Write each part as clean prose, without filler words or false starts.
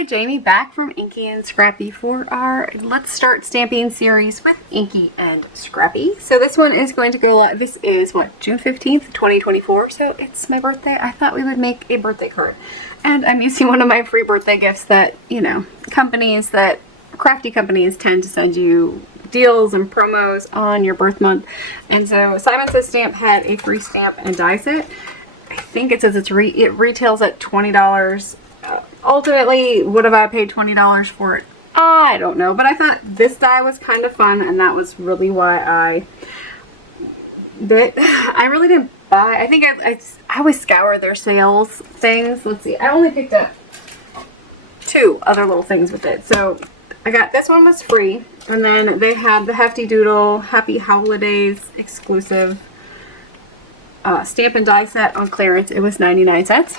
Hi, Jamie back from Inky&Scrappy for our Let's Start Stamping series with Inky&Scrappy. So this one is going to go live. This is what, June 15th, 2024. So it's my birthday. I thought we would make a birthday card. And I'm using one of my free birthday gifts that, you know, crafty companies tend to send you deals and promos on your birth month. And so Simon Says Stamp had a free stamp and die set. I think it says it retails at $20. Ultimately, would have I paid $20 for it? I don't know, but I thought this die was kind of fun, and that was really why I did. I really didn't buy. I think I always scour their sales things. Let's see. I only picked up 2 other little things with it. So I got this one was free, and then they had the Hefty Doodle Happy Holidays exclusive stamp and die set on clearance. It was 99 cents.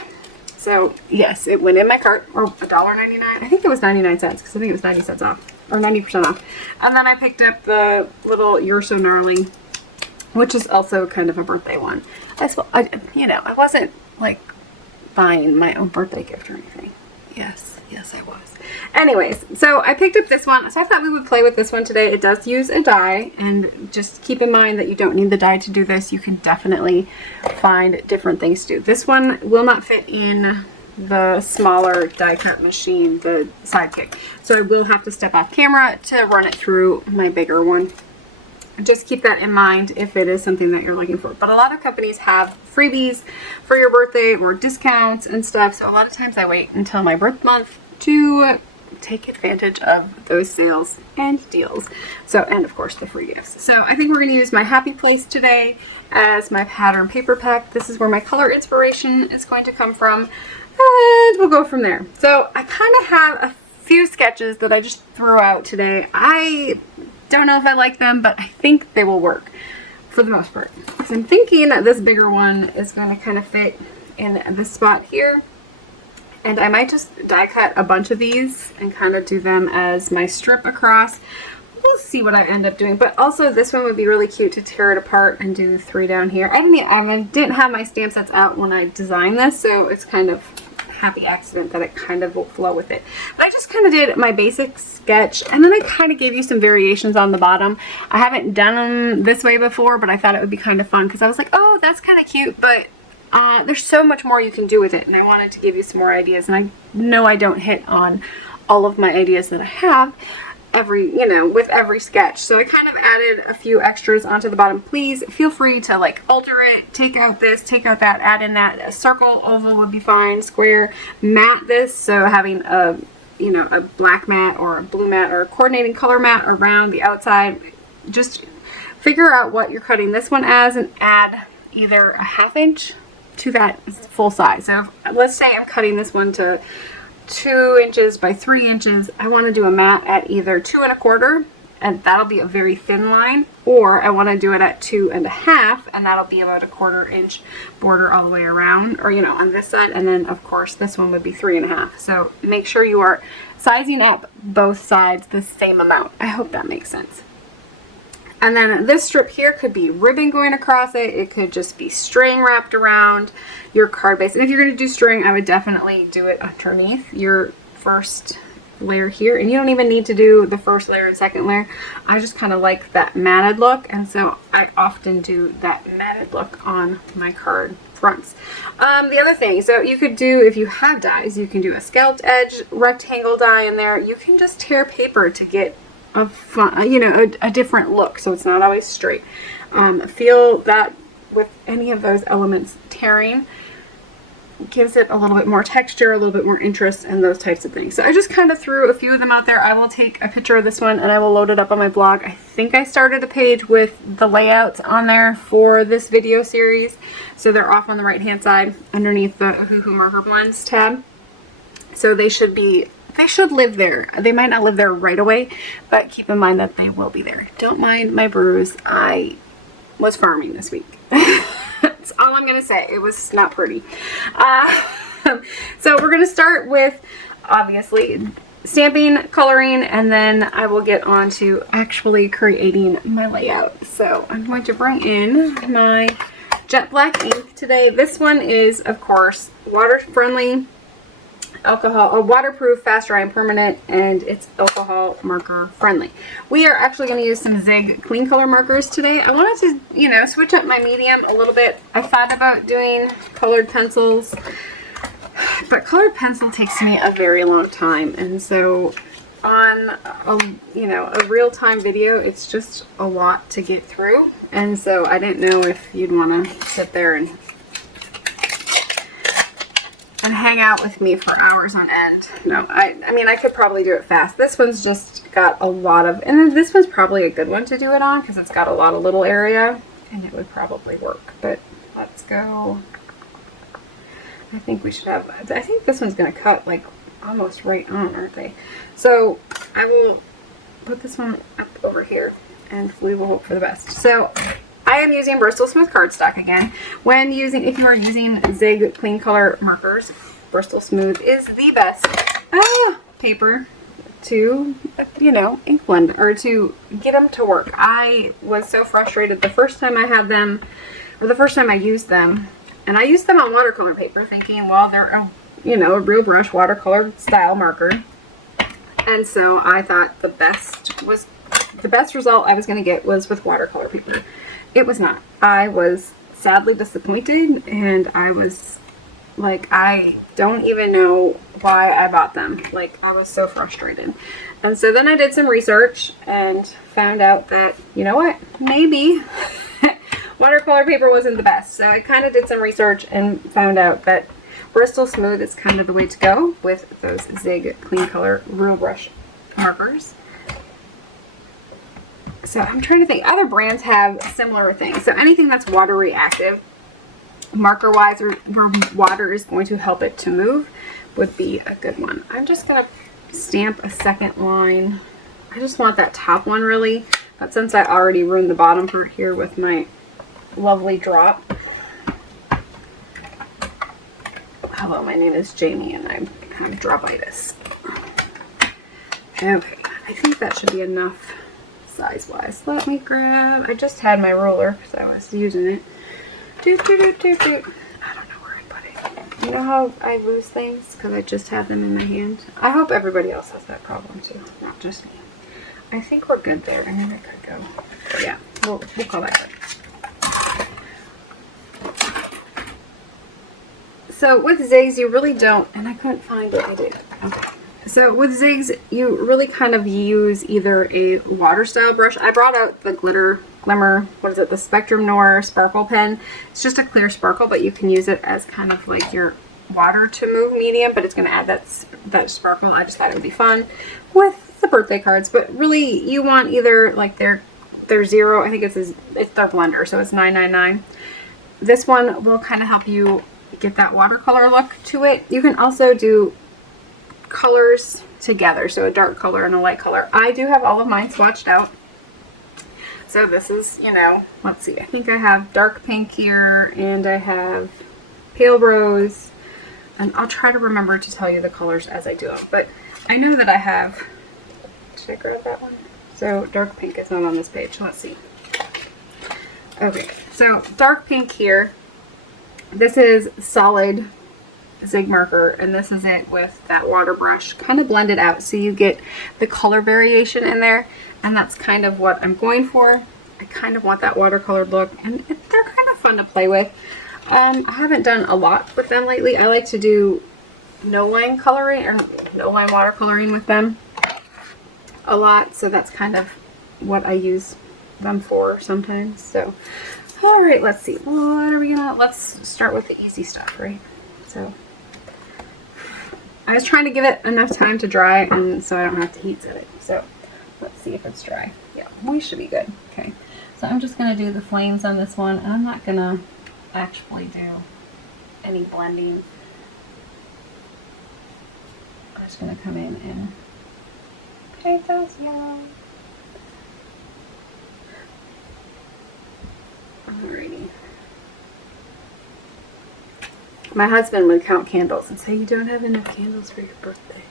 So yes, it went in my cart, or $1.99. I think it was 99 cents because I think it was 90 cents off, or 90% off. And then I picked up the little You're So Gnarly, which is also kind of a birthday one. I wasn't like buying my own birthday gift or anything. Yes, I was. Anyways, so I picked up this one. So I thought we would play with this one today. It does use a die, and just keep in mind that you don't need the die to do this. You can definitely find different things to do. This one will not fit in the smaller die cut machine, the Sidekick. So I will have to step off camera to run it through my bigger one. Just keep that in mind if it is something that you're looking for. But a lot of companies have freebies for your birthday or discounts and stuff. So a lot of times I wait until my birth month to take advantage of those sales and deals. So, and of course the free gifts. So I think we're going to use my Happy Place today as my pattern paper pack. This is where my color inspiration is going to come from, and we'll go from there. So I kind of have a few sketches that I just threw out today. I don't know if I like them, but I think they will work for the most part. So I'm thinking that this bigger one is going to kind of fit in this spot here. And I might just die cut a bunch of these and kind of do them as my strip across. We'll see what I end up doing. But also this one would be really cute to tear it apart and do 3 down here. I didn't have my stamp sets out when I designed this, so it's kind of a happy accident that it kind of will flow with it. But I just kind of did my basic sketch, and then I kind of gave you some variations on the bottom. I haven't done them this way before, but I thought it would be kind of fun because I was like, oh, that's kind of cute, but there's so much more you can do with it, and I wanted to give you some more ideas. And I know I don't hit on all of my ideas that I have with every sketch, so I kind of added a few extras onto the bottom. Please feel free to like alter it, take out this, take out that, add in that. A circle, oval would be fine, square, mat this, so having a black mat or a blue mat or a coordinating color mat around the outside. Just figure out what you're cutting this one as and add either a 1/2 inch to that full size. So let's say I'm cutting this one to 2 inches by 3 inches. I want to do a mat at either 2 1/4, and that'll be a very thin line, or I want to do it at 2 1/2, and that'll be about a 1/4 inch border all the way around, or on this side. And then of course this one would be 3 1/2. So make sure you are sizing up both sides the same amount. I hope that makes sense. And then this strip here could be ribbon going across it. It could just be string wrapped around your card base. And if you're going to do string, I would definitely do it underneath your first layer here. And you don't even need to do the first layer and second layer. I just kind of like that matted look. And so I often do that matted look on my card fronts. The other thing, so you could do, if you have dies, you can do a scalloped edge rectangle die in there. You can just tear paper to get a fun, a different look, so it's not always straight. Feel that with any of those elements, tearing gives it a little bit more texture, a little bit more interest, and those types of things. So I just kind of threw a few of them out there. I will take a picture of this one and I will load it up on my blog. I think I started a page with the layouts on there for this video series, so they're off on the right hand side underneath the Hoo Marker Blends tab. So they should live there. They might not live there right away, but keep in mind that they will be there. Don't mind my bruise. I was farming this week. That's all I'm going to say. It was not pretty. So we're going to start with, obviously, stamping, coloring, and then I will get on to actually creating my layout. So I'm going to bring in my Jet Black ink today. This one is, of course, water friendly. alcohol, or waterproof, fast dry, and permanent, and it's alcohol marker friendly. We are actually going to use some Zig clean color markers today. I wanted to, you know, switch up my medium a little bit. I thought about doing colored pencils, but colored pencil takes me a very long time, and so on a real-time video, it's just a lot to get through, and so I didn't know if you'd want to sit there and hang out with me for hours on end. No, I mean, I could probably do it fast. This one's just got a lot of, and this one's probably a good one to do it on because it's got a lot of little area, and it would probably work. But let's go. I think we should have, I think this one's going to cut like almost right on, aren't they? So I will put this one up over here, and we will hope for the best. So I am using Bristol Smooth Cardstock again. When using, if you are using Zig clean color markers, Bristol Smooth is the best paper to, you know, ink blend, or to get them to work. I was so frustrated the first time I had them, or the first time I used them, and I used them on watercolor paper thinking, well, they're a, you know, a real brush watercolor style marker. And so I thought the best result I was going to get was with watercolor paper. It was not. I was sadly disappointed, and I was like, I don't even know why I bought them. Like, I was so frustrated. And so then I did some research and found out that, you know what, maybe watercolor paper wasn't the best. So I kind of did some research and found out that Bristol Smooth is kind of the way to go with those Zig clean color real brush markers. So I'm trying to think. Other brands have similar things. So anything that's water reactive, marker wise, or where water is going to help it to move, would be a good one. I'm just going to stamp a second line. I just want that top one really, but since I already ruined the bottom part here with my lovely drop. Hello, my name is Jamie and I have dropitis. Okay, I think that should be enough size-wise. Let me grab, I just had my ruler because I was using it. I don't know where I put it. You know how I lose things because I just have them in my hand? I hope everybody else has that problem too, not just me. I think we're good there. I mean, I could go. Yeah, we'll call that good. So with Zigs, you really don't, and I couldn't find it. I did. Okay. So with Zigs, you really kind of use either a water style brush. I brought out the Glimmer, what is it, the Spectrum Noir sparkle pen. It's just a clear sparkle, but you can use it as kind of like your water to move medium, but it's going to add that sparkle. I just thought it would be fun with the birthday cards. But really, you want either like their zero, I think it's their blender, so it's $9.99. This one will kind of help you get that watercolor look to it. You can also do colors together, so a dark color and a light color. I do have all of mine swatched out. So this is, you know, let's see, I think I have dark pink here, and I have pale rose, and I'll try to remember to tell you the colors as I do it, but I know that I have, did I grab that one? So dark pink is not on this page. Let's see. Okay, so dark pink here. This is solid Zig marker, and this is it with that water brush. Kind of blend it out so you get the color variation in there, and that's kind of what I'm going for. I kind of want that watercolor look, and they're kind of fun to play with. I haven't done a lot with them lately. I like to do no line coloring or no line watercoloring with them a lot, so that's kind of what I use them for sometimes. So all right, let's see, what are we gonna, let's start with the easy stuff, right? So I was trying to give it enough time to dry, and so I don't have to heat set it. So let's see if it's dry. Yeah, we should be good. Okay, so I'm just gonna do the flames on this one, and I'm not gonna actually do any blending. I'm just gonna come in and paint those yellow. Alrighty. My husband would count candles and say, you don't have enough candles for your birthday.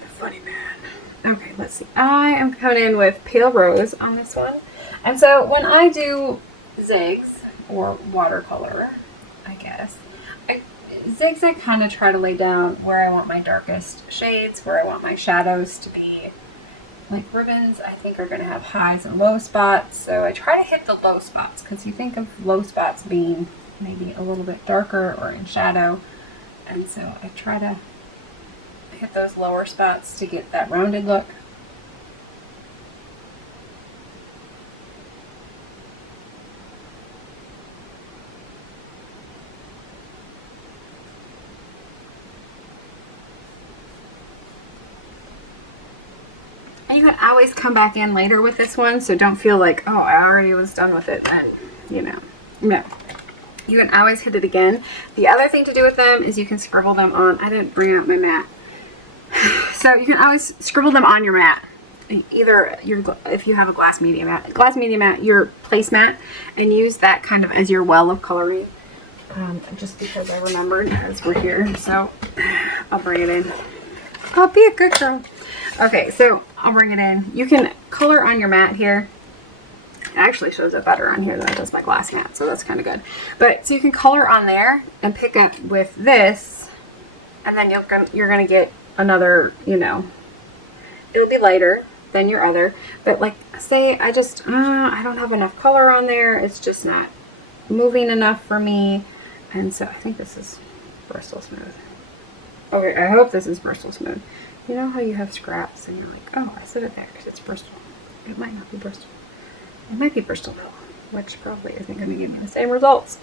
The funny man. Okay, let's see. I am coming in with pale rose on this one. And so when I do Zigs, or watercolor, I guess, Zigzag kind of try to lay down where I want my darkest shades, where I want my shadows to be. Like ribbons, I think are going to have highs and low spots, so I try to hit the low spots because you think of low spots being maybe a little bit darker or in shadow, and so I try to hit those lower spots to get that rounded look. And you can always come back in later with this one, so don't feel like, oh, I already was done with it, and you know, no. You can always hit it again. The other thing to do with them is you can scribble them on. I didn't bring out my mat. So you can always scribble them on your mat. Either if you have a glass media mat, your placemat, and use that kind of as your well of coloring. Just because I remembered as we're here, so I'll bring it in. I'll be a good girl. Okay, so I'll bring it in. You can color on your mat here. It actually shows up better on here than it does my glass mat, so that's kind of good. But so you can color on there and pick up with this, and then you're gonna get another, you know, it'll be lighter than your other. But like, say I just I don't have enough color on there. It's just not moving enough for me, and so I think this is Bristol Smooth. Okay, I hope this is Bristol Smooth. You know how you have scraps and you're like, oh, I set it there because it's Bristol. It might not be Bristol. It might be Bristol though, which probably isn't going to give me the same results.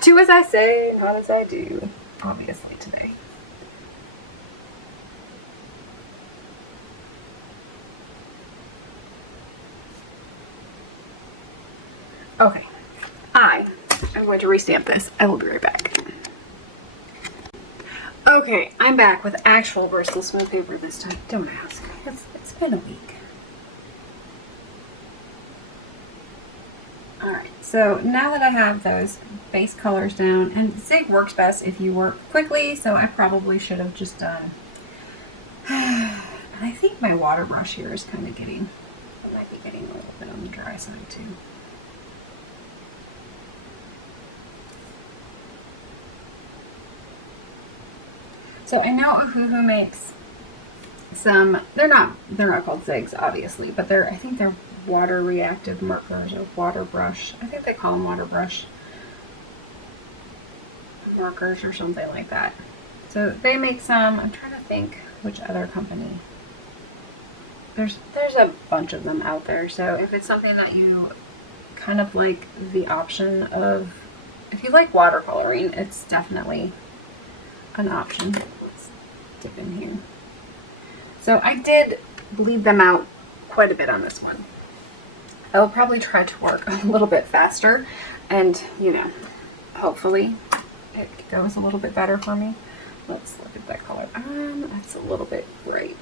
Do as I say, not as I do, obviously today. Okay, I'm going to restamp this. I will be right back. Okay, I'm back with actual Bristol Smooth paper this time. Don't ask. It's been a week. Alright, so now that I have those base colors down, and Zig works best if you work quickly, so I probably should have just done... I think my water brush here is kind of getting... It might be getting a little bit on the dry side too. So I know who makes some, they're not called Zigs obviously, but I think they're water reactive markers or Waterbrush. I think they call them Waterbrush markers or something like that. So they make some. I'm trying to think which other company. There's a bunch of them out there. So if it's something that you kind of like the option of, if you like watercoloring, it's definitely an option. Let's dip in here. So I did bleed them out quite a bit on this one. I'll probably try to work a little bit faster, and you know, hopefully it goes a little bit better for me. Let's look at that color. That's a little bit bright.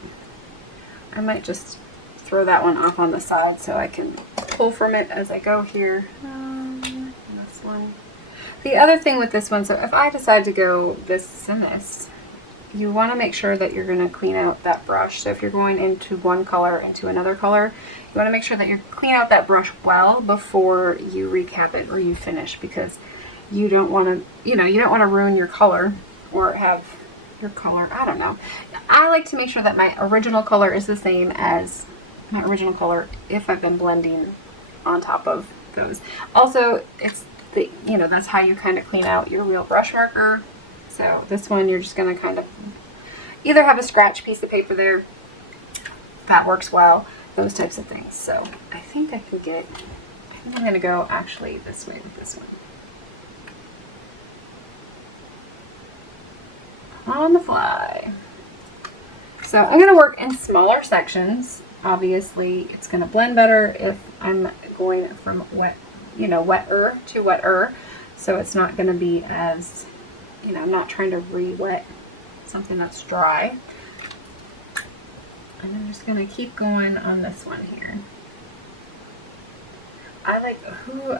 I might just throw that one off on the side so I can pull from it as I go here. This one. The other thing with this one, so if I decide to go this and this, you want to make sure that you're going to clean out that brush. So if you're going into one color into another color, you want to make sure that you clean out that brush well before you recap it or you finish, because you don't want to, you know, you don't want to ruin your color or have your color, I don't know. I like to make sure that my original color is the same as my original color if I've been blending on top of those. Also, it's the, you know, that's how you kind of clean out your real brush marker. So this one, you're just going to kind of either have a scratch piece of paper there. That works well. Those types of things. So I think I can get, I think I'm going to go actually this way with this one. On the fly. So I'm going to work in smaller sections. Obviously, it's going to blend better if I'm going from wet, you know, wetter to wetter. So it's not going to be as, you know, I'm not trying to re-wet something that's dry. And I'm just going to keep going on this one here. I like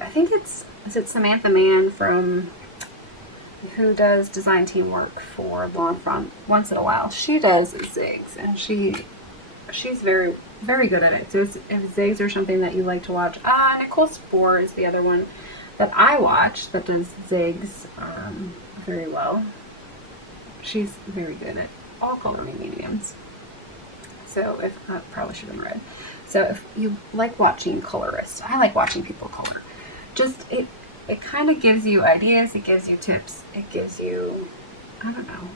I think is it Samantha Mann from, who does design team work for Lawn Front once in a while. She does zigs, and she's very, very good at it. So if zigs are something that you like to watch, Nicole Spohr is the other one. that I watch that does zigs very well. She's very good at all coloring mediums. So if I probably should have read. So if you like watching colorists, I like watching people color. Just it kind of gives you ideas, it gives you tips, it gives you, I don't know,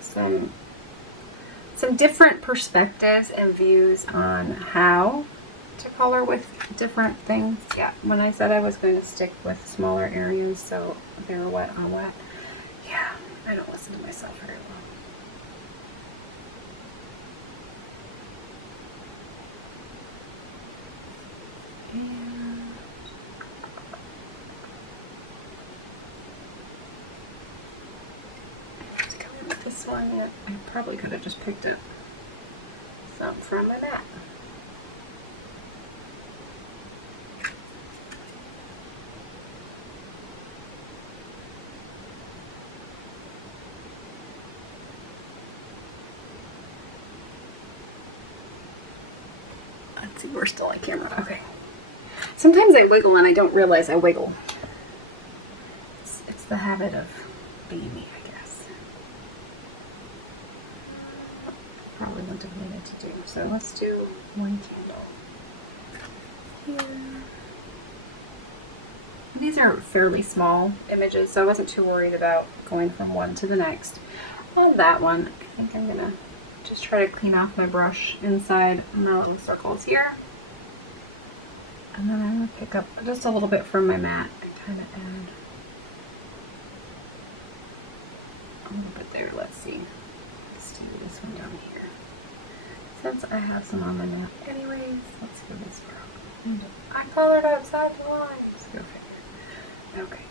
some different perspectives and views on how to color with different things. Yeah, when I said I was going to stick with smaller areas so they were wet on wet, yeah, I don't listen to myself very well. This one, yeah, I probably could have just picked up some from my mat. Let's see, we're still on camera. Okay. Sometimes I wiggle and I don't realize I wiggle. It's the habit of being me, I guess. Probably wouldn't have needed to do. So let's do one candle here. These are fairly small images, so I wasn't too worried about going from one to the next. On that one, I think I'm gonna just try to clean off my brush inside my little circles here. And then I'm gonna pick up just a little bit from my mat and kind of add a little bit there. Let's see. Let's do this one down here. Since I have some on my mat anyways, let's go this far. I colored outside the lines. Go figure. Okay.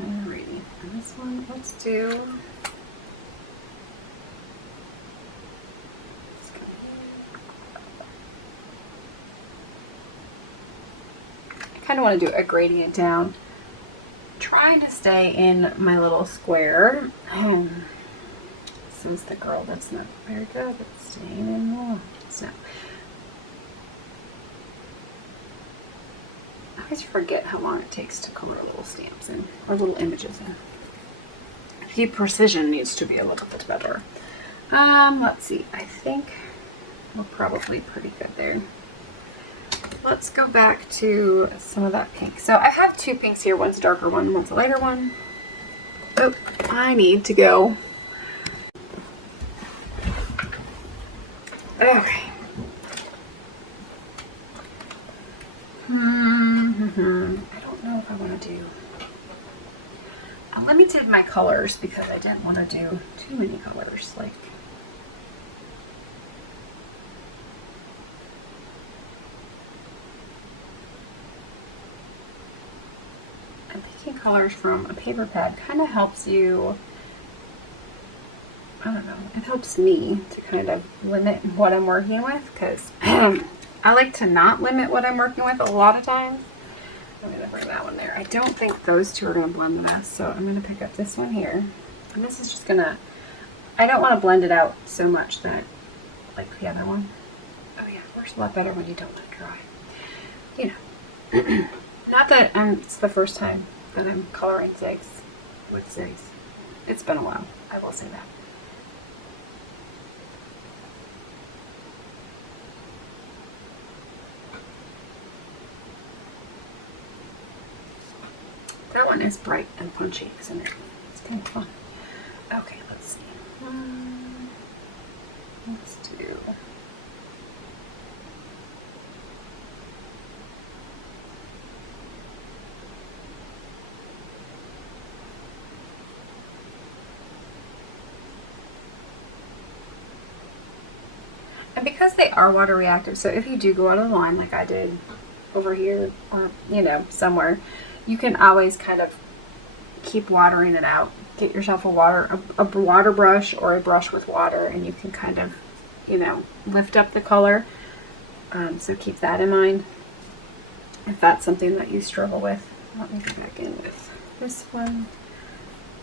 Alrighty, and this one, let's do. I kind of want to do a gradient down, trying to stay in my little square. Since the girl that's not very good at staying in more. So I always forget how long it takes to color little stamps in, or little images in. The precision needs to be a little bit better. Let's see, I think we're probably pretty good there. Let's go back to some of that pink. So I have two pinks here, one's a darker one, one's a lighter one. Oh, I need to go. Okay. I don't know if I want to do. I limited my colors because I didn't want to do too many colors. Like, and picking colors from a paper pad kind of helps you. I don't know. It helps me to kind of limit what I'm working with because I like to not limit what I'm working with a lot of times. I'm going to bring that one there. I don't think those two are going to blend the best, so I'm going to pick up this one here. And this is just going to, I don't want to blend it out so much that, like the other one. Oh yeah, it works a lot better when you don't let it dry. You know. Not that it's the first time that I'm coloring zigs with zigs. It's been a while, I will say that. That one is bright and punchy, isn't it? It's kind of fun. Okay, let's see. Let's do. And because they are water reactive, so if you do go out of line like I did over here or, you know, somewhere, you can always kind of keep watering it out. Get yourself a water brush or a brush with water, and you can kind of, you know, lift up the color. So keep that in mind if that's something that you struggle with. Let me go back in with this one.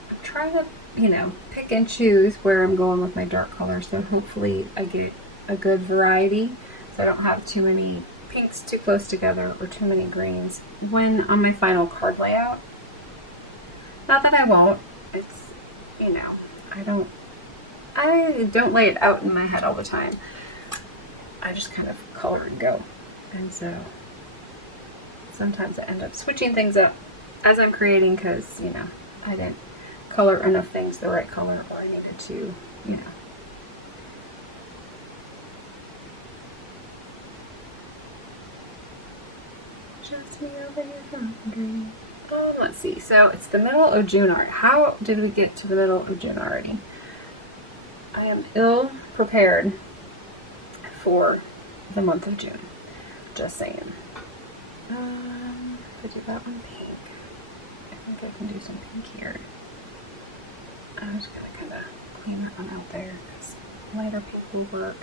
I'm trying to you know, pick and choose where I'm going with my dark color. So hopefully I get a good variety, so I don't have too many pinks too close together or too many greens when on my final card layout. Not that I won't. It's, you know, I don't lay it out in my head all the time. I just kind of color and go. And so sometimes I end up switching things up as I'm creating because, you know, I didn't color enough things the right color, or I needed to, you know. Just me over here hungry. Let's see. So it's the middle of June already. How did we get to the middle of June already? I am ill prepared for the month of June. Just saying. I do that one pink. I think I can do some pink here. I'm just gonna kind of clean that one out there because lighter pink will work.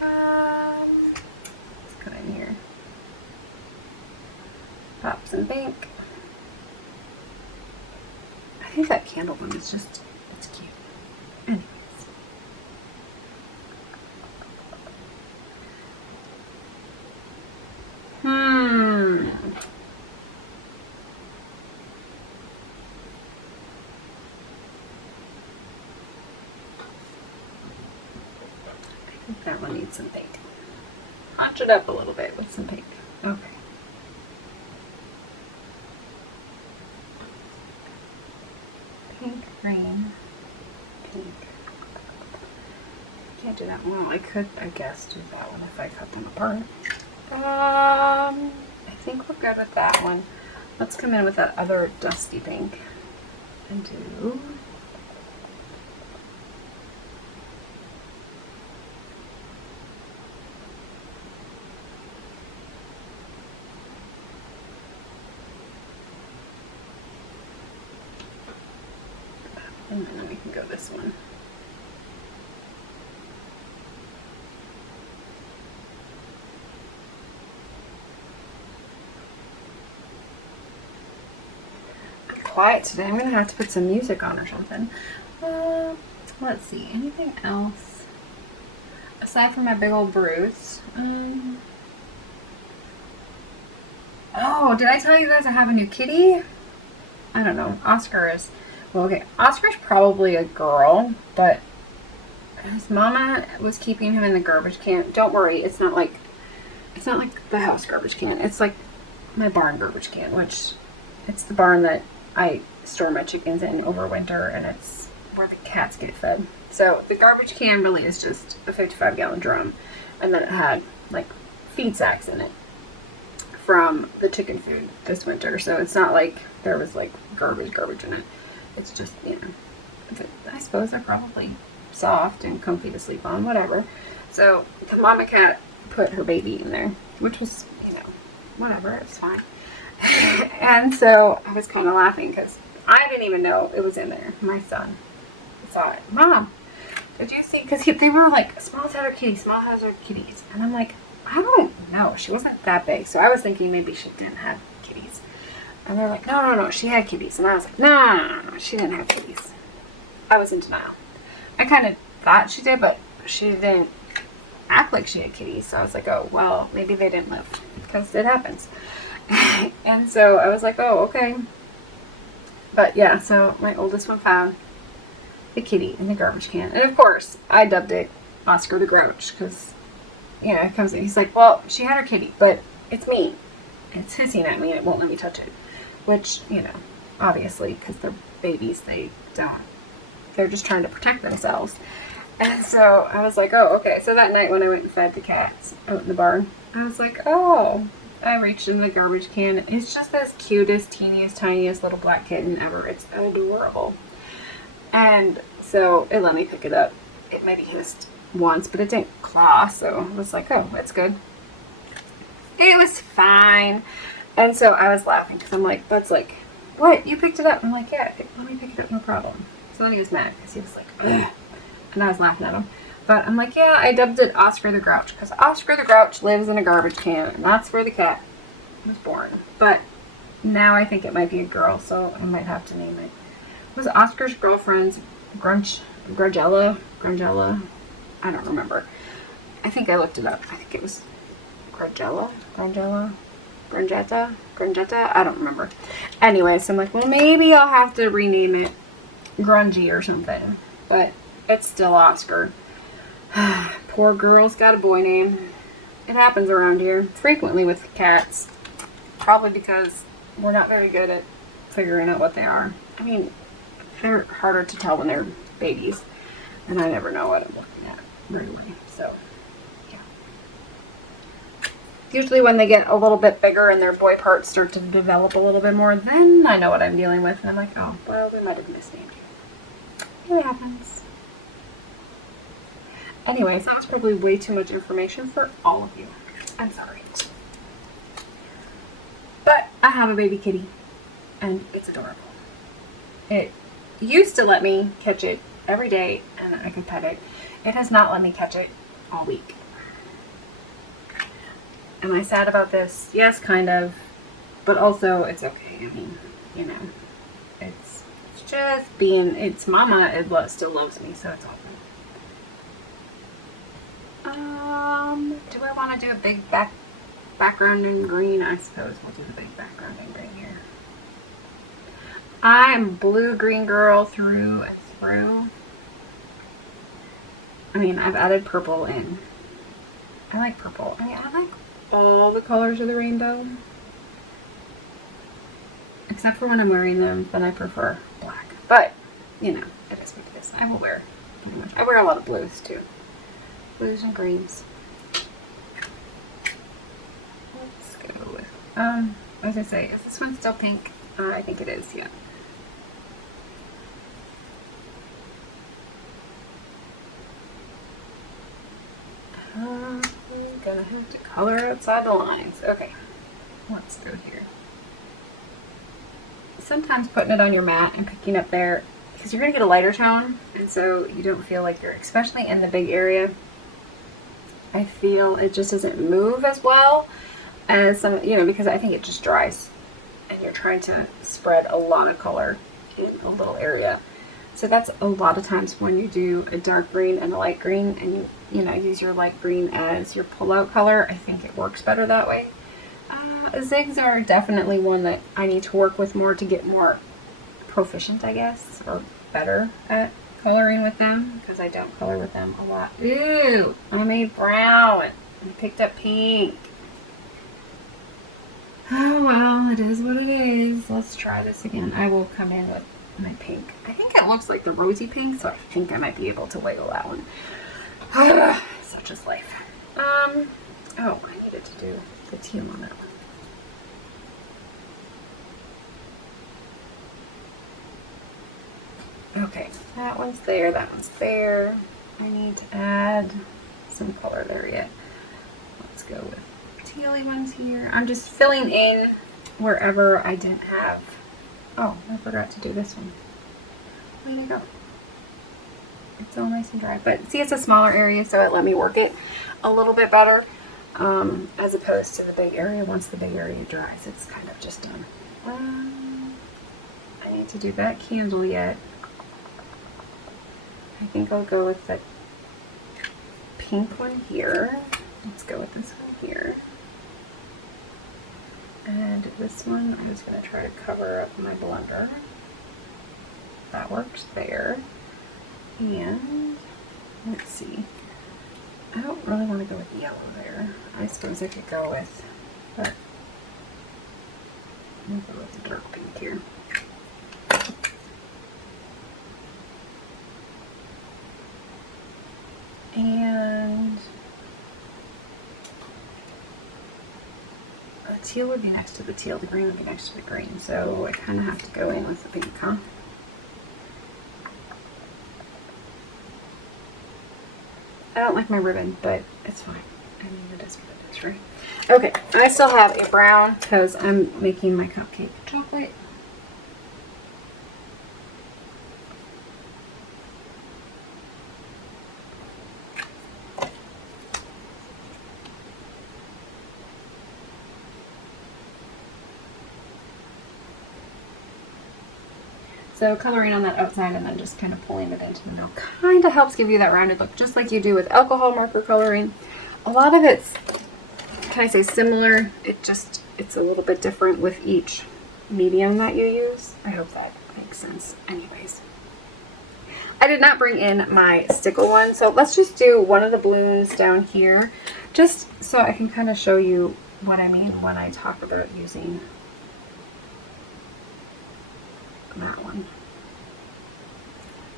Let's go in here. Pop some pink. I think that candle one is just, it's cute. Anyways. I think that one needs some pink. Hunch it up a little bit with some pink. Okay. Pink, green, pink. Can't do that one. Well, I could, I guess, do that one if I cut them apart. I think we're good with that one. Let's come in with that other dusty pink and do and then we can go this one. I'm quiet today. I'm gonna have to put some music on or something. Let's see, anything else aside from my big old bruise? Oh, did I tell you guys I have a new kitty? I don't know. Oscar is. Well, okay, Oscar's probably a girl, but his mama was keeping him in the garbage can. Don't worry, it's not like the house garbage can. It's like my barn garbage can, which it's the barn that I store my chickens in over winter, and it's where the cats get fed. So the garbage can really is just a 55-gallon drum, and then it had like feed sacks in it from the chicken food this winter. So it's not like there was like garbage in it. It's just, you know, I suppose they're probably soft and comfy to sleep on, whatever. So the mama cat put her baby in there, which was, you know, whatever, it's fine. And so I was kind of laughing because I didn't even know it was in there. My son saw it. Mom, did you see? Because they were like, small hazard kitties, small hazard kitties. And I'm like, I don't know. She wasn't that big. So I was thinking maybe she didn't have kitties. And they're like, no, she had kitties. And I was like, no, she didn't have kitties. I was in denial. I kind of thought she did, but she didn't act like she had kitties. So I was like, oh, well, maybe they didn't live, because it happens. And so I was like, oh, okay. But yeah, so my oldest one found the kitty in the garbage can. And of course, I dubbed it Oscar the Grouch, because, you know, it comes in. He's like, well, she had her kitty, but it's me. It's hissing at me and it won't let me touch it. Which, you know, obviously, because they're babies, they're just trying to protect themselves. And so I was like, oh, okay. So that night when I went and fed the cats out in the barn, I was like, oh, I reached in the garbage can. It's just this cutest, teeniest, tiniest little black kitten ever. It's adorable. And so it let me pick it up. It maybe hissed once, but it didn't claw. So I was like, oh, that's good. It was fine. And so I was laughing because I'm like, that's like, what? You picked it up? I'm like, yeah, let me pick it up, no problem. So then he was mad because he was like, ugh. And I was laughing at him. But I'm like, yeah, I dubbed it Oscar the Grouch because Oscar the Grouch lives in a garbage can, and that's where the cat was born. But now I think it might be a girl, so I might have to name it. It was Oscar's girlfriend's Grungella. I don't remember. I think I looked it up. I think it was Grungetta. I don't remember. Anyway, so I'm like, well, maybe I'll have to rename it Grungy or something. But it's still Oscar. Poor girl's got a boy name. It happens around here frequently with cats. Probably because we're not very good at figuring out what they are. I mean, they're harder to tell when they're babies. And I never know what I'm looking at right away. So, yeah. Usually when they get a little bit bigger and their boy parts start to develop a little bit more, then I know what I'm dealing with. And I'm like, oh, well, we might have misnamed you. It happens. Anyways, that was probably way too much information for all of you. I'm sorry. But I have a baby kitty, and it's adorable. It used to let me catch it every day, and I could pet it. It has not let me catch it all week. Am I sad about this? Yes, kind of. But also, it's okay. I mean, you know, it's just being, its mama, it still loves me, so it's all good. Do I want to do a big background in green? I suppose we'll do the big background in green here. I'm blue-green girl through and through. I mean, I've added purple in. I like purple. I mean, I like all the colors of the rainbow. Except for when I'm wearing them, then I prefer black. But, you know, it is what it is. I will wear pretty much. I wear a lot of blues, too. Blues and greens. Let's go with, as I say, is this one still pink? I think it is, yeah. I'm gonna have to color outside the lines. Okay, let's go here. Sometimes putting it on your mat and picking up there, because you're gonna get a lighter tone, and so you don't feel like you're, especially in the big area, I feel it just doesn't move as well as some, you know, because I think it just dries and you're trying to spread a lot of color in a little area. So that's a lot of times when you do a dark green and a light green and you know, use your light green as your pull-out color. I think it works better that way. Zigs are definitely one that I need to work with more to get more proficient, I guess, or better at coloring with them, because I don't color with them a lot. Ooh, I made brown. I picked up pink. Oh well, it is what it is. Let's try this again. I will come in with my pink. I think it looks like the rosy pink, so I think I might be able to wiggle that one. Such is life. Oh, I needed to do the teal on that one. Okay, that one's there, that one's there. I need to add some color there yet. Let's go with tealy ones here. I'm just filling in wherever I didn't have. Oh, I forgot to do this one. Where did it go? It's all nice and dry. But see, it's a smaller area, so it let me work it a little bit better, as opposed to the big area. Once the big area dries, it's kind of just done. I need to do that candle yet. I think I'll go with the pink one here. Let's go with this one here. And this one, I'm just going to try to cover up my blender. That works there. And let's see. I don't really want to go with yellow there. I suppose I could go with, but I'll go with the dark pink here. And the teal would be next to the teal, the green would be next to the green, so I kind of have to go in with the pink, huh? I don't like my ribbon, but it's fine. I mean, it is what it is, right? Okay, I still have a brown because I'm making my cupcake chocolate. So coloring on that outside and then just kind of pulling it into the middle kind of helps give you that rounded look, just like you do with alcohol marker coloring. A lot of it's, can I say, similar. It's a little bit different with each medium that you use. I hope that makes sense. Anyways, I did not bring in my stickle one, so let's just do one of the balloons down here, just so I can kind of show you what I mean when I talk about using that one.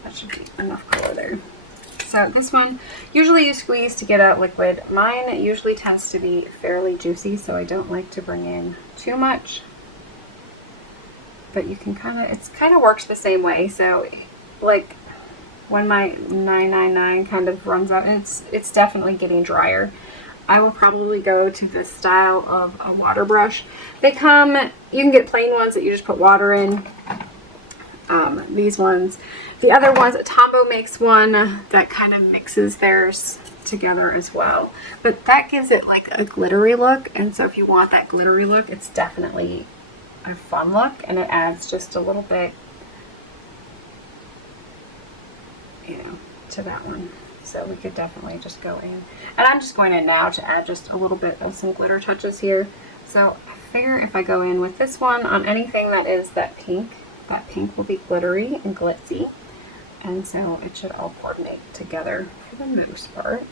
That should be enough color there. So this one, usually you squeeze to get out liquid. Mine usually tends to be fairly juicy, so I don't like to bring in too much. But you can it kind of works the same way. So like when my 999 kind of runs out, it's definitely getting drier. I will probably go to this style of a water brush. They come, you can get plain ones that you just put water in. These ones. The other ones, Tombow makes one that kind of mixes theirs together as well. But that gives it like a glittery look. And so if you want that glittery look, it's definitely a fun look. And it adds just a little bit, you know, to that one. So we could definitely just go in. And I'm just going in now to add just a little bit of some glitter touches here. So I figure if I go in with this one on anything that is that pink will be glittery and glitzy. And so it should all coordinate together for the most part.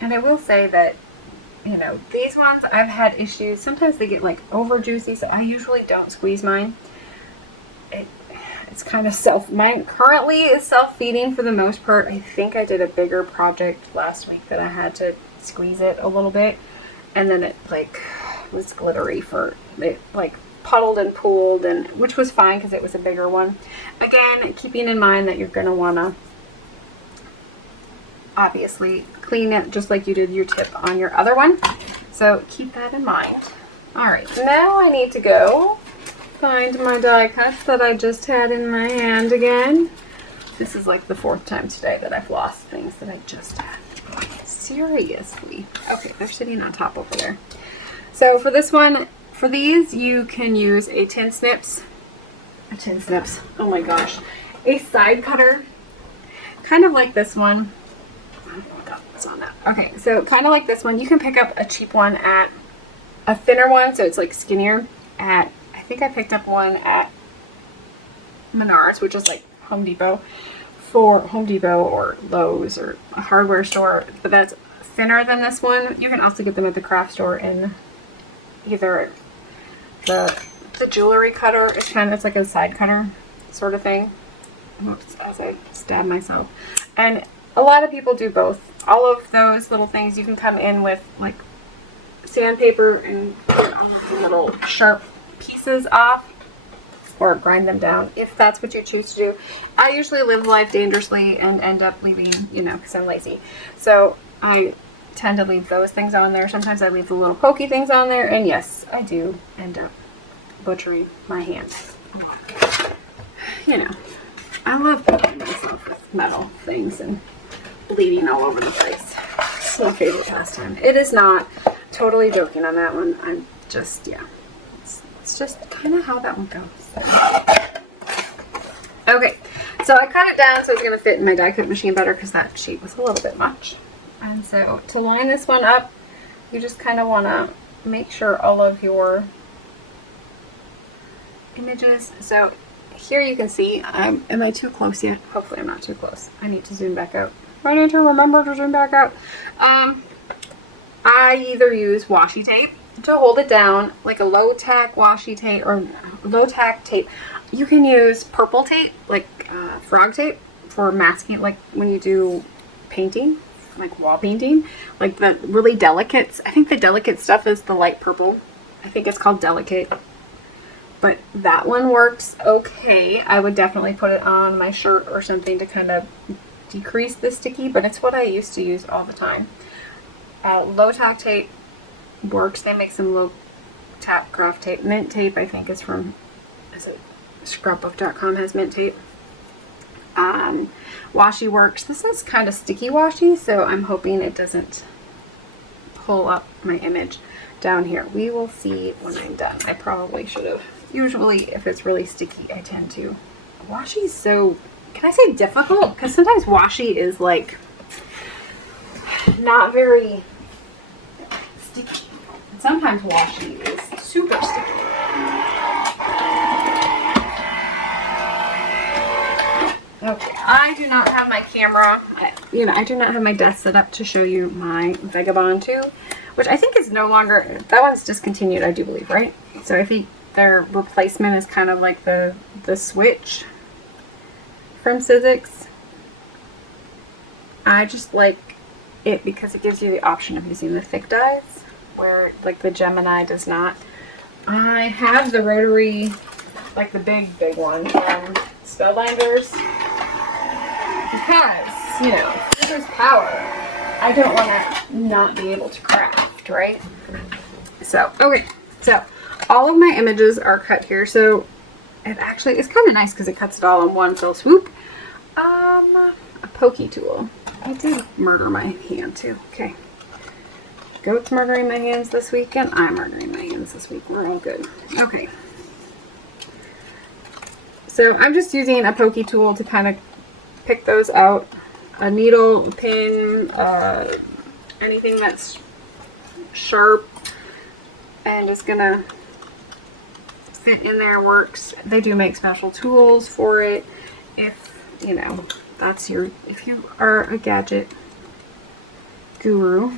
And I will say that, you know, these ones I've had issues. Sometimes they get like over juicy, so I usually don't squeeze mine. It's kind of mine currently is self-feeding for the most part. I think I did a bigger project last week that I had to squeeze it a little bit. And then it like was glittery for it, like puddled and pooled, and which was fine because it was a bigger one. Again, keeping in mind that you're going to want to obviously clean it just like you did your tip on your other one. So keep that in mind. Alright, now I need to go find my die cuts that I just had in my hand again. This is like the 4th time today that I've lost things that I just had. Seriously. Okay, they're sitting on top over there. So for this one, for these, you can use a tin snips, oh my gosh, a side cutter, kind of like this one. Oh, what's on that? Okay, so kind of like this one. You can pick up a cheap one at a thinner one, so it's like skinnier at, I think I picked up one at Menards, which is like Home Depot or Lowe's or a hardware store, but that's thinner than this one. You can also get them at the craft store in either the jewelry cutter. It's like a side cutter sort of thing. Oops, as I stab myself. And a lot of people do both. All of those little things you can come in with like sandpaper and get all of the little sharp pieces off, or grind them down if that's what you choose to do. I usually live life dangerously and end up leaving, you know, because I'm lazy. So I tend to leave those things on there. Sometimes I leave the little pokey things on there, and yes, I do end up butchering my hands. You know, I love poking myself with metal things and bleeding all over the place. It's my favorite pastime. It is not. Totally joking on that one. I'm just, yeah. It's just kind of how that one goes. Okay, so I cut it down so it's going to fit in my die cut machine better because that sheet was a little bit much. And so to line this one up, you just kind of want to make sure all of your images. So here you can see, am I too close yet? Hopefully I'm not too close. I need to zoom back out. I need to remember to zoom back out. I either use washi tape to hold it down, like a low tack washi tape or low tack tape. You can use purple tape, like frog tape, for masking, like when you do painting, like wall painting, like the really delicate. I think the delicate stuff is the light purple. I think it's called Delicate, but that one works okay. I would definitely put it on my shirt or something to kind of decrease the sticky, but it's what I used to use all the time. Low tack tape works. They make some low tack craft tape. Mint tape, I think, is from, is it scrapbook.com has mint tape. Washi works. This is kind of sticky washi, so I'm hoping it doesn't pull up my image down here. We will see when I'm done. I probably should have. Usually if it's really sticky, I tend to. Washi is so, can I say difficult? Because sometimes washi is like not very sticky. And sometimes washi is super sticky. Okay, I do not have my camera, I do not have my desk set up to show you my Vagabond 2, which I think is no longer, that one's discontinued, I do believe, right? So I think their replacement is kind of like the switch from Sizzix. I just like it because it gives you the option of using the thick dies, where like the Gemini does not. I have the rotary, like the big one from Spellbinders, because, you know, if there's power, I don't want to not be able to craft, right? So, okay, so all of my images are cut here, so it actually is kind of nice because it cuts it all in one fell swoop. A pokey tool. I did murder my hand too. Okay. Goat's murdering my hands this week, and I'm murdering my hands this week. We're all good. Okay. So I'm just using a pokey tool to kind of pick those out. A needle, a pin, anything that's sharp, and just gonna fit in there works. They do make special tools for it. If, you know, that's your, if you are a gadget guru.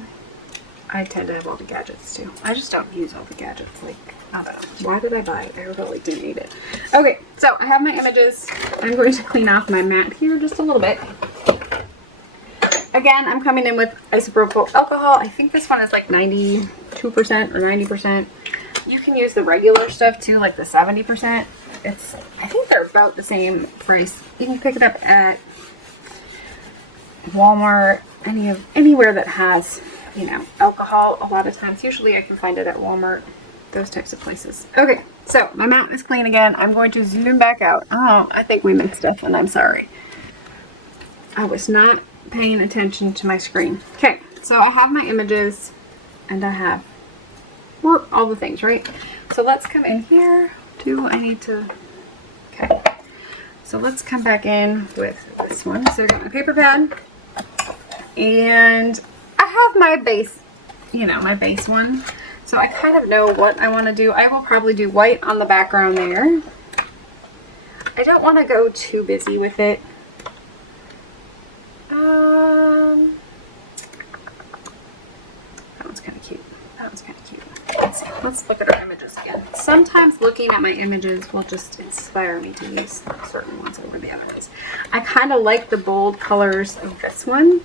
I tend to have all the gadgets too. I just don't use all the gadgets. Like, I don't know. Why did I buy it? I really didn't need it. Okay, so I have my images. I'm going to clean off my mat here just a little bit. Again, I'm coming in with isopropyl alcohol. I think this one is like 92% or 90%. You can use the regular stuff too, like the 70%. It's, I think they're about the same price. You can pick it up at Walmart, anywhere that has, you know, alcohol. A lot of times, usually I can find it at Walmart, those types of places. Okay, so my mat is clean again. I'm going to zoom back out. Oh, I think we mixed up, and I'm sorry. I was not paying attention to my screen. Okay, so I have my images, and I have all the things, right? So let's come in here. Okay. So let's come back in with this one. So I got my paper pad, and I have my base, you know, my base one. So I kind of know what I want to do. I will probably do white on the background there. I don't want to go too busy with it. That one's kind of cute. That one's kind of cute. Let's look at our images again. Sometimes looking at my images will just inspire me to use certain ones over the others. I kind of like the bold colors of this one,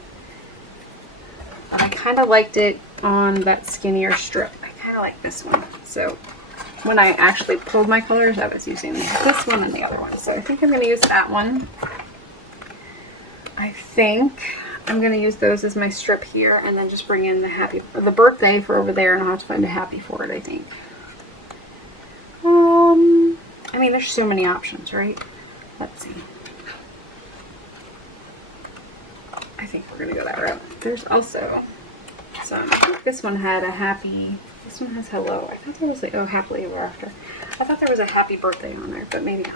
but I kind of liked it on that skinnier strip. I kind of like this one. So when I actually pulled my colors, I was using this one and the other one. So I think I'm going to use that one. I think I'm going to use those as my strip here, and then just bring in the birthday for over there, and I'll have to find a happy for it, I think. I mean, there's so many options, right? Let's see. I think we're going to go that route. There's also some, I think this one had a happy, this one has hello. I thought there was like, oh, happily ever after. I thought there was a happy birthday on there, but maybe not.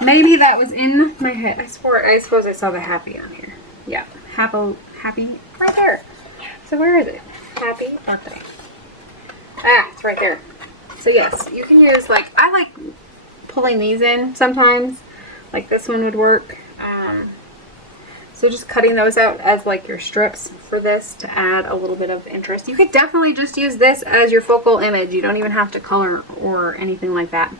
Maybe that was in my head. I suppose I saw the happy on here. Yeah, happy, right there. So where is it? Happy birthday. Ah, it's right there. So yes, you can use, like, I like pulling these in sometimes. Like this one would work. So just cutting those out as like your strips for this to add a little bit of interest. You could definitely just use this as your focal image. You don't even have to color or anything like that.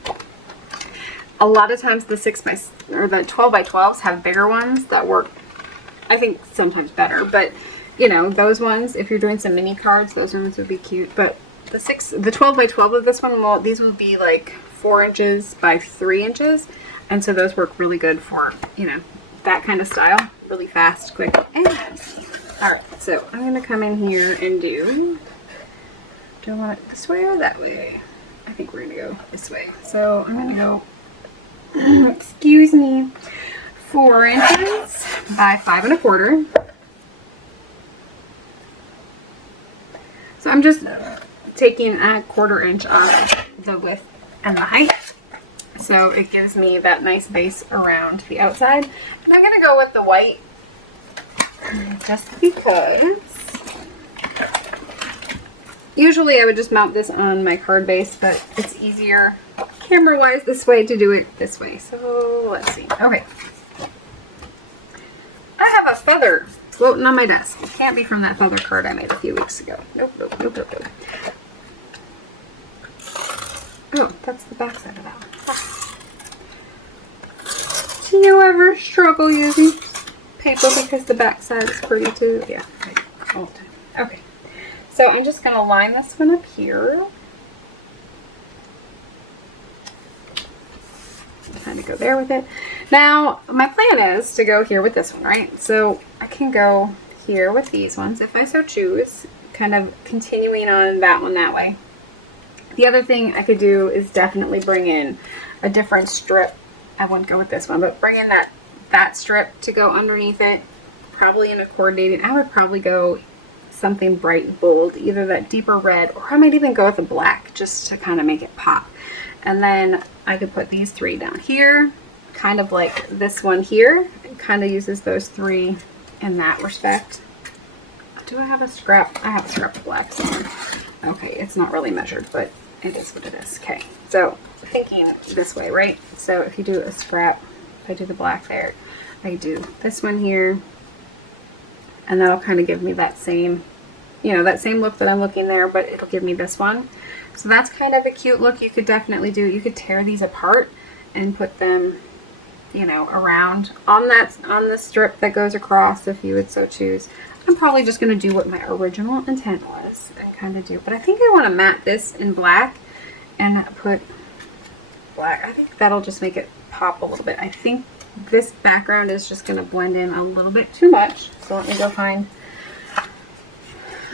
A lot of times the 12 by 12s have bigger ones that work, I think, sometimes better. But you know, those ones, if you're doing some mini cards, those ones would be cute. But the 12 by 12 of this one, well, these will be like 4 inches by 3 inches, and so those work really good for, you know, that kind of style. Really fast, quick, and easy. Alright, so I'm going to come in here and do I want it this way or that way? I think we're going to go this way. So I'm going to go, excuse me, 4 inches by 5 1/4. So I'm just taking a 1/4 inch off the width and the height. So it gives me that nice base around the outside. And I'm going to go with the white just because usually I would just mount this on my card base, but it's easier camera-wise this way to do it this way. So let's see. Okay. I have a feather floating on my desk. It can't be from that feather card I made a few weeks ago. Nope, nope, nope, nope, nope. Oh, that's the back side of that one. Do you ever struggle using paper because the back side is pretty too? Yeah, all the time. Okay, so I'm just going to line this one up here. Kind of go there with it. Now, my plan is to go here with this one, right? So I can go here with these ones if I so choose, kind of continuing on that one that way. The other thing I could do is definitely bring in a different strip. I wouldn't go with this one, but bring in that strip to go underneath it, probably in a coordinating. I would probably go something bright and bold, either that deeper red, or I might even go with a black just to kind of make it pop. And then I could put these 3 down here, kind of like this one here. It kind of uses those 3 in that respect. Do I have a scrap? I have a scrap of black somewhere. Okay, it's not really measured, but it is what it is. Okay, so thinking this way, right? So if you do a scrap, if I do the black there, I do this one here, and that'll kind of give me that same, you know, that same look that I'm looking there, but it'll give me this one. So that's kind of a cute look you could definitely do. You could tear these apart and put them, you know, around on the strip that goes across if you would so choose. I'm probably just going to do what my original intent was and kind of do, but I think I want to matte this in black and put black. I think that'll just make it pop a little bit. I think this background is just going to blend in a little bit too much. So let me go find,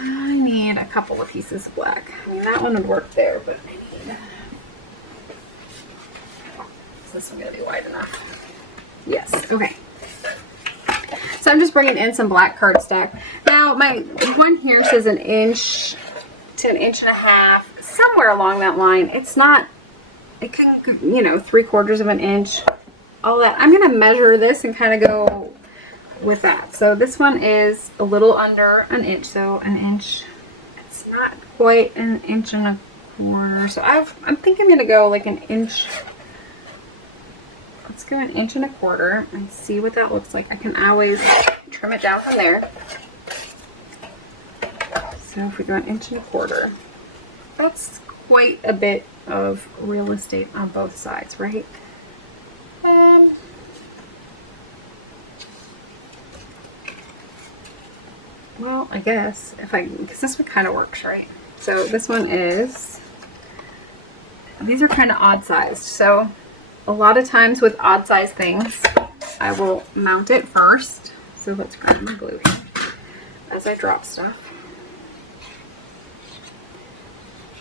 I need a couple of pieces of black. I mean, that one would work there, but I need, is this one going to be wide enough? Yes, okay. So I'm just bringing in some black cardstock. Now my one here says 1 inch to 1.5 inches, somewhere along that line. It's not, it can, you know, 3/4 of an inch, all that. I'm going to measure this and kind of go with that. So this one is a little under 1 inch, so 1 inch. It's not quite 1.25 inches. So I think I'm going to go like 1 inch. Let's go 1.25 inches and see what that looks like. I can always trim it down from there. So if we go 1.25 inches, that's quite a bit of real estate on both sides, right? Well, I guess if I, because this one kind of works, right? So this one is, these are kind of odd sized. So a lot of times with odd sized things, I will mount it first. So let's grab my glue here as I drop stuff.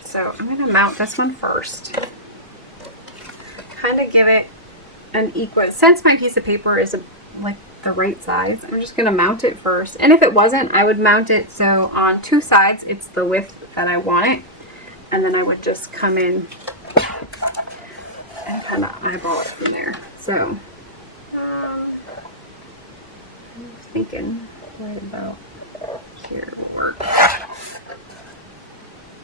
So I'm going to mount this one first. Kind of give it an equal, since my piece of paper is like the right size, I'm just going to mount it first. And if it wasn't, I would mount it so on 2 sides it's the width that I want it. And then I would just come in and kind of eyeball it from there. So I'm thinking right about here will work.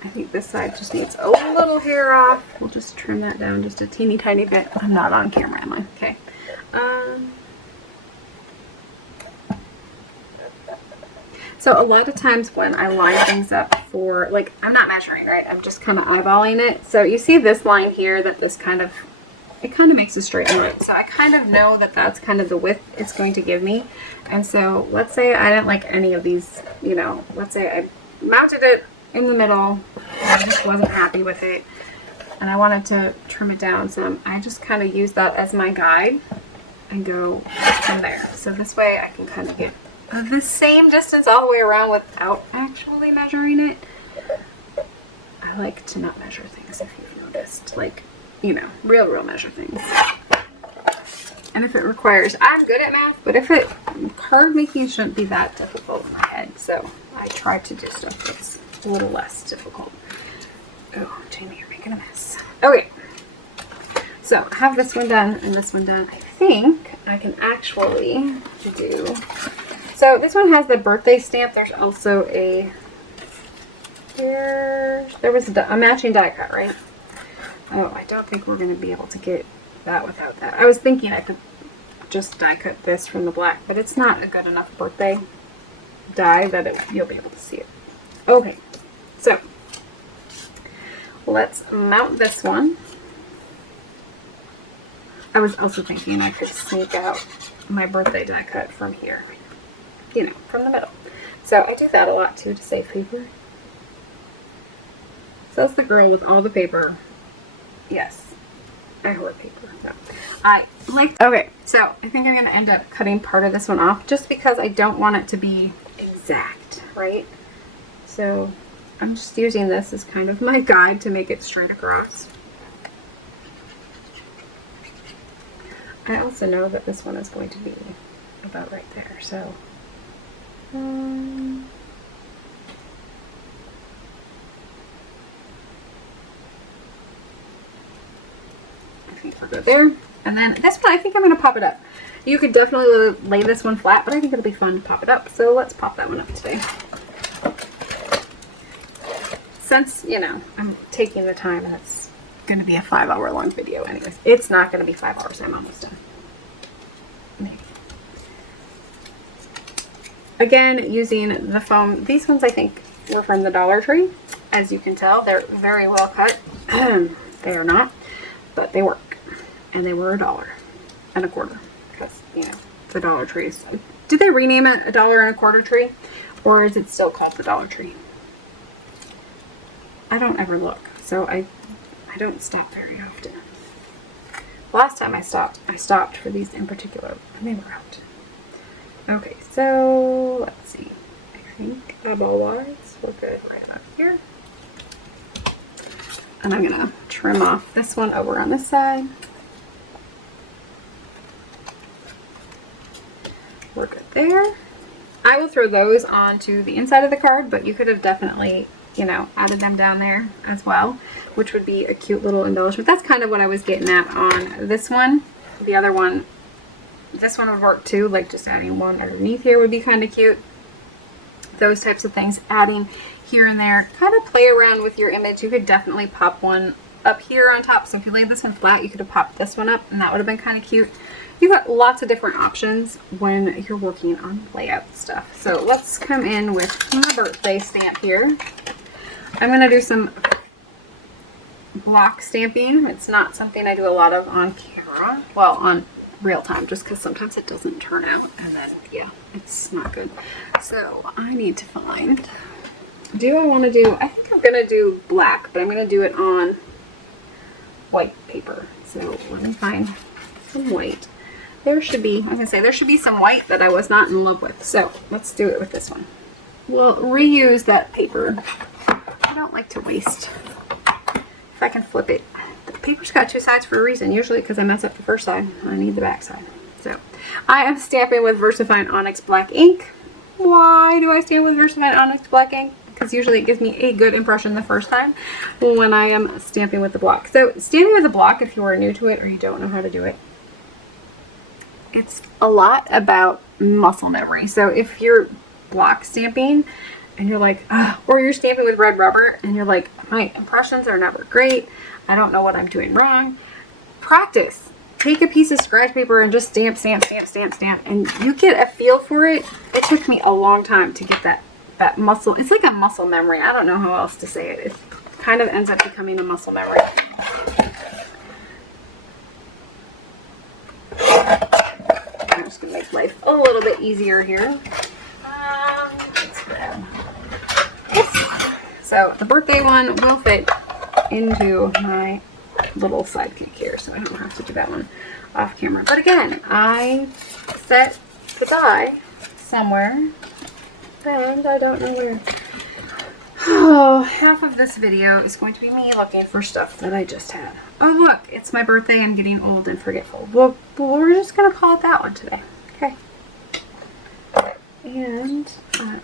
I think this side just needs a little hair off. We'll just trim that down just a teeny tiny bit. I'm not on camera, am I? Okay. So a lot of times when I line things up for, like, I'm not measuring, right? I'm just kind of eyeballing it. So you see this line here that this kind of, it kind of makes a straight line. So I kind of know that that's kind of the width it's going to give me. And so let's say I didn't like any of these, you know, let's say I mounted it in the middle, I just wasn't happy with it, and I wanted to trim it down some. I just kind of use that as my guide and go from there. So this way I can kind of get the same distance all the way around without actually measuring it. I like to not measure things, if you've noticed, like, you know, real measure things. And if it requires, I'm good at math, but if it, card making shouldn't be that difficult in my head, so I try to do stuff that's a little less difficult. Oh, Jamie, you're making a mess. Okay. So I have this one done and this one done. I think I can actually do... So this one has the birthday stamp. There's also a... There was a matching die cut, right? Oh, I don't think we're going to be able to get that without that. I was thinking I could just die cut this from the black, but it's not a good enough birthday die that you'll be able to see it. Okay, so let's mount this one. I was also thinking I could sneak out my birthday die cut from here, you know, from the middle. So I do that a lot too to save paper. So that's the girl with all the paper. Yes, I hoard paper. No. I like. Okay, so I think I'm going to end up cutting part of this one off just because I don't want it to be exact, right? So I'm just using this as kind of my guide to make it straight across. I also know that this one is going to be about right there, so I think we're good there. And then this one, I think I'm going to pop it up. You could definitely lay this one flat, but I think it'll be fun to pop it up. So let's pop that one up today. Since, you know, I'm taking the time and it's going to be a 5-hour long video anyways. It's not going to be 5 hours. I'm almost done. Maybe. Again, using the foam. These ones I think were from the Dollar Tree. As you can tell, they're very well cut. They are not, but they work. And they were $1.25 because, you know, the Dollar Trees. Did they rename it a $1.25 tree, or is it still called the Dollar Tree? I don't ever look, so I don't stop very often. Last time I stopped for these in particular, and they were out. Okay, so let's see. I think eyeball-wise, we're good right about here. And I'm gonna trim off this one over on this side. We're good there. I will throw those onto the inside of the card, but you could have definitely, you know, added them down there as well, which would be a cute little embellishment. That's kind of what I was getting at on this one. The other one, this one would work too, like just adding one underneath here would be kind of cute. Those types of things, adding here and there, kind of play around with your image. You could definitely pop one up here on top. So if you laid this one flat, you could have popped this one up and that would have been kind of cute. You've got lots of different options when you're working on layout stuff. So let's come in with my birthday stamp here. I'm going to do some block stamping. It's not something I do a lot of on camera. Well, on real time, just because sometimes it doesn't turn out. And then, yeah, it's not good. So I need to find... Do I want to do... I think I'm going to do black, but I'm going to do it on white paper. So let me find some white. There should be, I was going to say, there should be some white that I was not in love with. So let's do it with this one. We'll reuse that paper. I don't like to waste. If I can flip it. The paper's got two sides for a reason. Usually because I mess up the first side, I need the back side. So I am stamping with VersaFine Onyx Black Ink. Why do I stamp with VersaFine Onyx Black Ink? Because usually it gives me a good impression the first time when I am stamping with the block. So stamping with the block, if you are new to it or you don't know how to do it, it's a lot about muscle memory. So if you're block stamping and you're like, or you're stamping with red rubber and you're like, my impressions are never great, I don't know what I'm doing wrong, practice. Take a piece of scratch paper and just stamp, stamp, stamp, stamp, stamp, and you get a feel for it. It took me a long time to get that muscle. It's like a muscle memory. I don't know how else to say it. It kind of ends up becoming a muscle memory. I'm just going to make life a little bit easier here. Let's grab this. So the birthday one will fit into my little sidekick here, so I don't have to do that one off camera. But again, I set the die somewhere, and I don't know where. Oh, half of this video is going to be me looking for stuff that I just had. Oh look, it's my birthday. I'm getting old and forgetful. Well, we're just going to call it that one today. Okay. And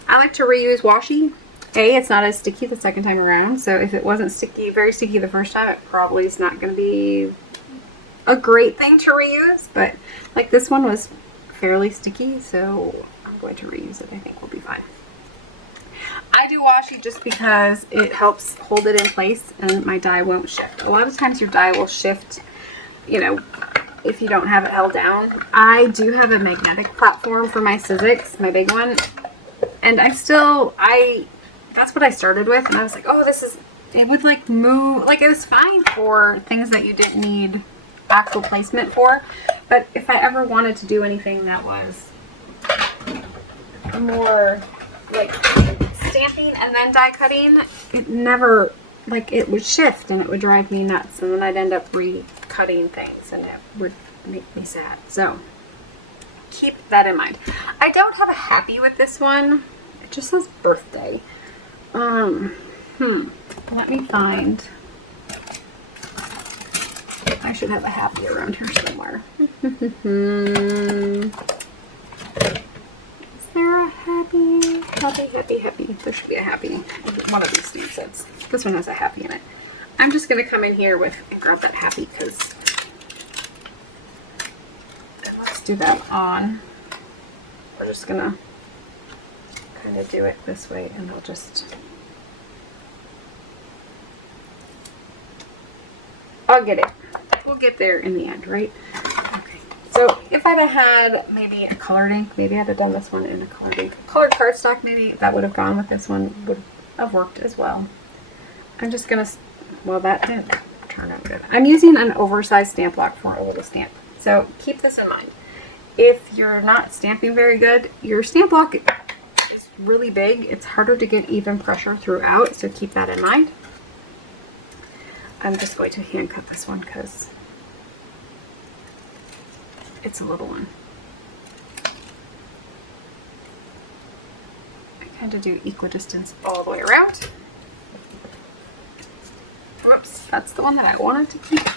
I like to reuse washi. it's not as sticky the second time around. So if it wasn't sticky, very sticky the first time, it probably is not going to be a great thing to reuse. But like this one was fairly sticky, so I'm going to reuse it. I think we'll be fine. I do washi just because it helps hold it in place and my die won't shift. A lot of times your die will shift, you know, if you don't have it held down. I do have a magnetic platform for my Sizzix, my big one. And that's what I started with. And I was like, oh, it would like move, like it was fine for things that you didn't need actual placement for. But if I ever wanted to do anything that was more like stamping and then die cutting, it never, like it would shift and it would drive me nuts, and then I'd end up recutting things and it would make me sad. So keep that in mind. I don't have a happy with this one. It just says birthday. Let me find. I should have a happy around here somewhere. Is there a happy? Happy. There should be a happy in one of these stamp sets. This one has a happy in it. I'm just going to come in here and grab that happy because let's do that on. We're just going to kind of do it this way and we'll just... I'll get it. We'll get there in the end, right? Okay. So if I'd have had maybe a colored ink, maybe I'd have done this one in a colored ink. Colored cardstock, maybe that would have gone with this one, would have worked as well. I'm just gonna, well, that didn't turn out good. I'm using an oversized stamp block for a little stamp. So keep this in mind. If you're not stamping very good, your stamp block is really big. It's harder to get even pressure throughout, so keep that in mind. I'm just going to hand cut this one because it's a little one. I kind of do equidistance all the way around. Whoops, that's the one that I wanted to keep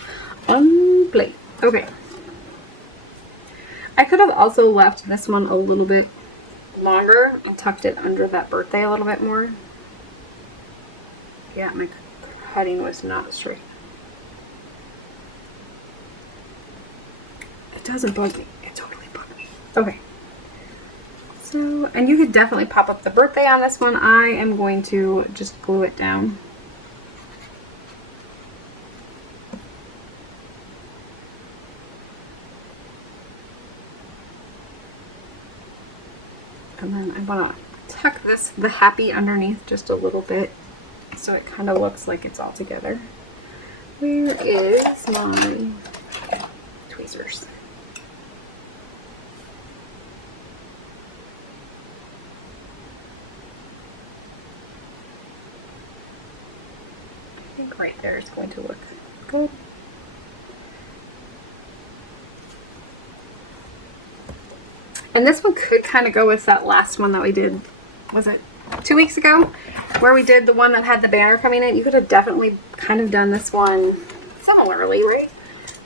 on plate. Okay. I could have also left this one a little bit longer and tucked it under that birthday a little bit more. Yeah, my cutting was not straight. It doesn't bug me. It totally bugged me. Okay. So, and you could definitely pop up the birthday on this one. I am going to just glue it down. And then I want to tuck the happy underneath just a little bit so it kind of looks like it's all together. Where is my tweezers? I think right there is going to look good. And this one could kind of go with that last one that we did, was it 2 weeks ago? Where we did the one that had the banner coming in. You could have definitely kind of done this one similarly, right?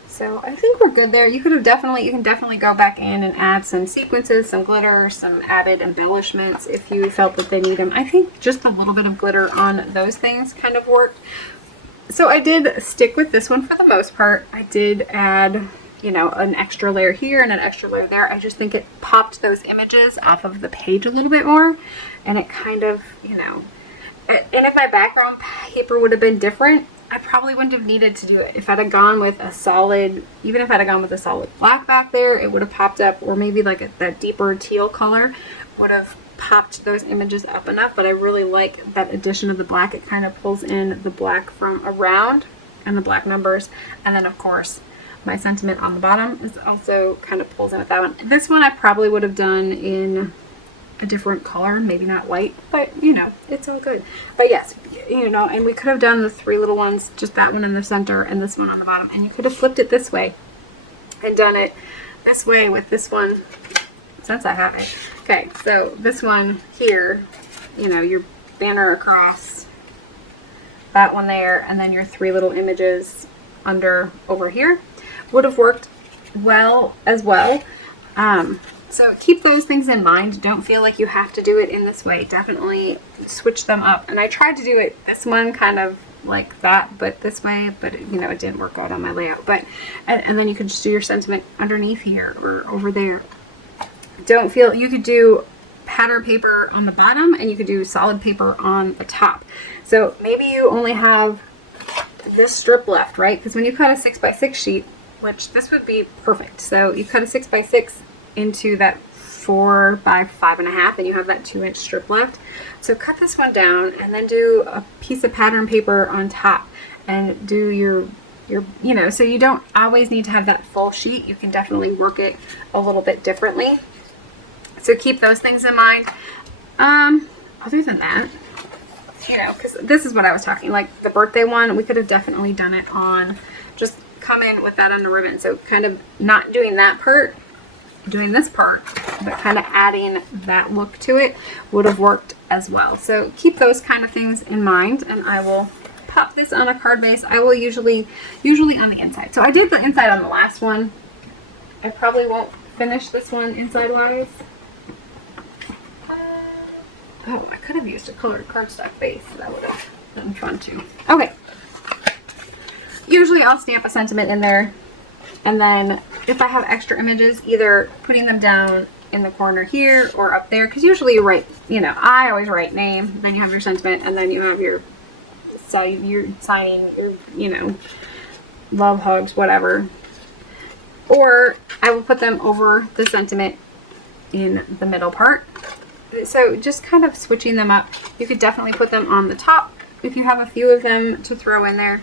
So I think we're good there. You can definitely go back in and add some sequences, some glitter, some added embellishments if you felt that they need them. I think just a little bit of glitter on those things kind of worked. So I did stick with this one for the most part. I did add, you know, an extra layer here and an extra layer there. I just think it popped those images off of the page a little bit more, and it kind of, you know, and if my background paper would have been different, I probably wouldn't have needed to do it. If I'd have gone with a solid, even if I'd have gone with a solid black back there, it would have popped up, or maybe like that deeper teal color would have popped those images up enough. But I really like that addition of the black. It kind of pulls in the black from around and the black numbers, and then of course my sentiment on the bottom is also kind of pulls in with that one. This one I probably would have done in a different color, maybe not white, but you know, it's all good. But yes, you know, and we could have done the three little ones, just that one in the center and this one on the bottom, and you could have flipped it this way and done it this way with this one, since I have it. Okay, so this one here, you know, your banner across, that one there, and then your three little images under over here would have worked well as well. So keep those things in mind. Don't feel like you have to do it in this way. Definitely switch them up. And I tried to do it this one kind of like that, but this way, but you know, it didn't work out on my layout. But and then you could just do your sentiment underneath here or over there. Don't feel, you could do pattern paper on the bottom and you could do solid paper on the top. So maybe you only have this strip left, right? Because when you cut a 6x6 sheet, which this would be perfect. So you cut a 6x6 into that 4 by 5.5 and you have that 2-inch strip left. So cut this one down and then do a piece of pattern paper on top and do your you know, so you don't always need to have that full sheet. You can definitely work it a little bit differently. So keep those things in mind. Other than that, you know, because this is what I was talking, like the birthday one, we could have definitely done it on, just come in with that on the ribbon. So kind of not doing that part, doing this part, but kind of adding that look to it would have worked as well. So keep those kind of things in mind, and I will pop this on a card base. I will usually on the inside. So I did the inside on the last one. I probably won't finish this one inside wise. Oh, I could have used a colored cardstock base. That would have been fun too. Okay. Usually I'll stamp a sentiment in there, and then if I have extra images, either putting them down in the corner here or up there, because usually you write, you know, I always write name, then you have your sentiment, and then you have your, so you're signing your, you know, love, hugs, whatever. Or I will put them over the sentiment in the middle part. So just kind of switching them up. You could definitely put them on the top if you have a few of them to throw in there.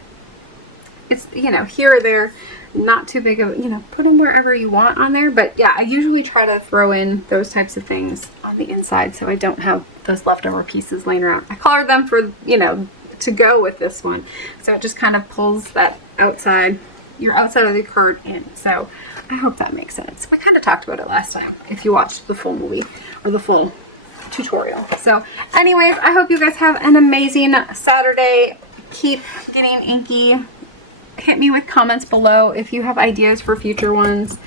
It's, you know, here or there, not too big of, you know, put them wherever you want on there. But yeah, I usually try to throw in those types of things on the inside so I don't have those leftover pieces laying around. I colored them for, you know, to go with this one. So it just kind of pulls that outside, your outside of the card in. So I hope that makes sense. We kind of talked about it last time if you watched the full movie or the full tutorial. So anyways, I hope you guys have an amazing Saturday. Keep getting inky. Hit me with comments below if you have ideas for future ones.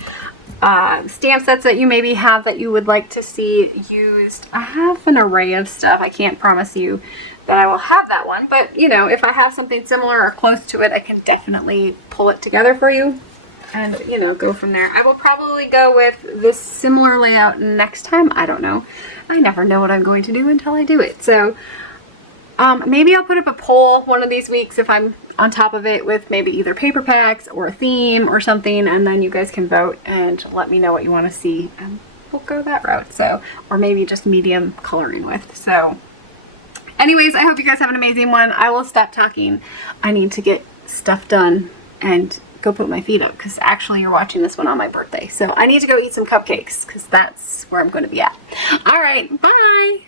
Stamp sets that you maybe have that you would like to see used. I have an array of stuff. I can't promise you that I will have that one, but you know, if I have something similar or close to it, I can definitely pull it together for you and, you know, go from there. I will probably go with this similar layout next time. I don't know. I never know what I'm going to do until I do it. So maybe I'll put up a poll one of these weeks if I'm on top of it with maybe either paper packs or a theme or something, and then you guys can vote and let me know what you want to see, and we'll go that route. So, or maybe just medium coloring with. So anyways, I hope you guys have an amazing one. I will stop talking. I need to get stuff done and go put my feet up, because actually you're watching this one on my birthday. So I need to go eat some cupcakes because that's where I'm going to be at. All right, bye.